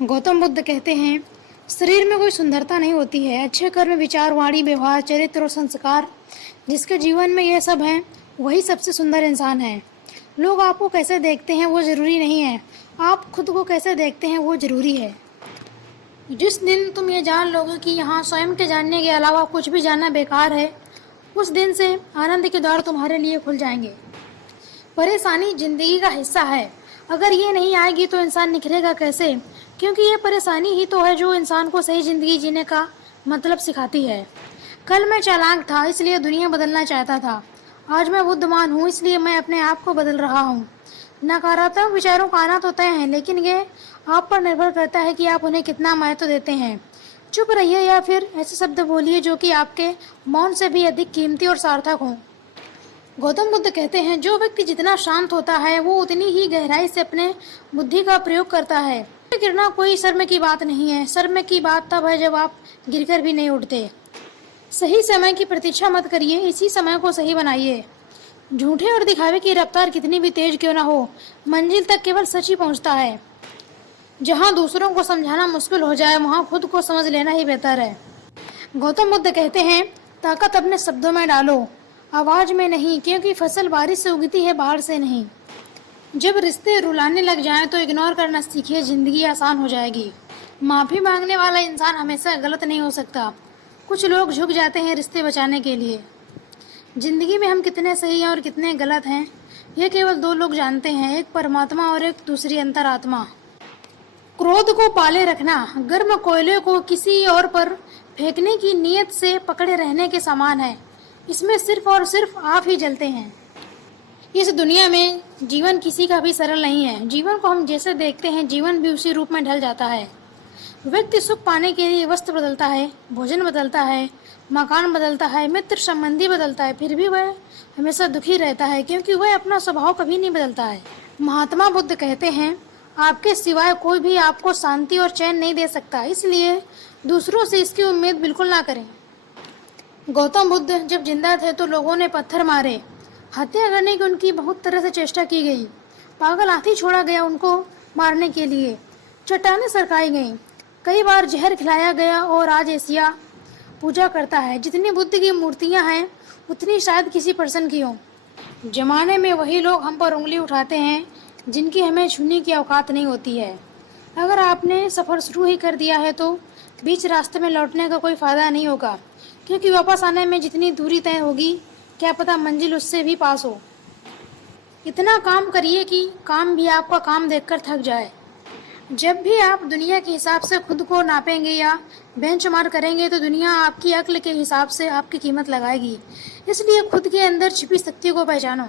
गौतम बुद्ध कहते हैं, शरीर में कोई सुंदरता नहीं होती है, अच्छे कर्म, विचार, वाणी, व्यवहार, चरित्र और संस्कार जिसके जीवन में ये सब हैं, वही सबसे सुंदर इंसान है। लोग आपको कैसे देखते हैं वो ज़रूरी नहीं है, आप खुद को कैसे देखते हैं वो ज़रूरी है। जिस दिन तुम ये जान लोगे कि यहाँ स्वयं के जानने के अलावा कुछ भी जानना बेकार है, उस दिन से आनंद के द्वार तुम्हारे लिए खुल जाएंगे। परेशानी जिंदगी का हिस्सा है, अगर ये नहीं आएगी तो इंसान निखरेगा कैसे, क्योंकि ये परेशानी ही तो है जो इंसान को सही ज़िंदगी जीने का मतलब सिखाती है। कल मैं चालाक था इसलिए दुनिया बदलना चाहता था, आज मैं बुद्धिमान हूँ इसलिए मैं अपने आप को बदल रहा हूँ। नकारात्मक विचारों का आना तो तय है, लेकिन ये आप पर निर्भर करता है कि आप उन्हें कितना महत्व देते हैं। चुप रहिए या फिर ऐसे शब्द बोलिए जो कि आपके मौन से भी अधिक कीमती और सार्थक हों। गौतम बुद्ध कहते हैं, जो व्यक्ति जितना शांत होता है वो उतनी ही गहराई से अपने बुद्धि का प्रयोग करता है। गिरना कोई शर्म की बात नहीं है, शर्म की बात तब है जब आप गिरकर भी नहीं उठते। सही समय की प्रतीक्षा मत करिए, इसी समय को सही बनाइए। झूठे और दिखावे की रफ्तार कितनी भी तेज क्यों ना हो, मंजिल तक केवल सच ही पहुंचता है। जहां दूसरों को समझाना मुश्किल हो जाए वहां खुद को समझ लेना ही बेहतर है। गौतम बुद्ध कहते हैं, ताकत अपने शब्दों में डालो, आवाज में नहीं, क्योंकि फसल बारिश से उगती है, बाहर से नहीं। जब रिश्ते रुलाने लग जाएं तो इग्नोर करना सीखिए, जिंदगी आसान हो जाएगी। माफ़ी मांगने वाला इंसान हमेशा गलत नहीं हो सकता। कुछ लोग झुक जाते हैं रिश्ते बचाने के लिए। जिंदगी में हम कितने सही हैं और कितने गलत हैं, यह केवल दो लोग जानते हैं, एक परमात्मा और एक दूसरी अंतरात्मा। क्रोध को पाले रखना गर्म कोयले को किसी और पर फेंकने की नीयत से पकड़े रहने के समान है। इसमें सिर्फ और सिर्फ आप ही जलते हैं। इस दुनिया में जीवन किसी का भी सरल नहीं है। जीवन को हम जैसे देखते हैं जीवन भी उसी रूप में ढल जाता है। व्यक्ति सुख पाने के लिए वस्त्र बदलता है, भोजन बदलता है, मकान बदलता है, मित्र संबंधी बदलता है, फिर भी वह हमेशा दुखी रहता है क्योंकि वह अपना स्वभाव कभी नहीं बदलता है। महात्मा बुद्ध कहते हैं, आपके सिवाय कोई भी आपको शांति और चैन नहीं दे सकता, इसलिए दूसरों से इसकी उम्मीद बिल्कुल ना करें। गौतम बुद्ध जब जिंदा थे तो लोगों ने पत्थर मारे, हत्या करने की उनकी बहुत तरह से चेष्टा की गई। पागल हाथी छोड़ा गया उनको मारने के लिए, चट्टानें सरकाई गईं, कई बार जहर खिलाया गया और आज एशिया पूजा करता है। जितनी बुद्ध की मूर्तियां हैं उतनी शायद किसी पर्सन की हो। जमाने में वही लोग हम पर उंगली उठाते हैं जिनकी हमें छूने की औकात नहीं होती है। अगर आपने सफ़र शुरू ही कर दिया है तो बीच रास्ते में लौटने का कोई फ़ायदा नहीं होगा, क्योंकि वापस आने में जितनी दूरी तय होगी क्या पता मंजिल उससे भी पास हो। इतना काम करिए कि काम भी आपका काम देखकर थक जाए। जब भी आप दुनिया के हिसाब से खुद को नापेंगे या बेंचमार्क करेंगे तो दुनिया आपकी अक्ल के हिसाब से आपकी कीमत लगाएगी। इसलिए खुद के अंदर छिपी शक्ति को पहचानो।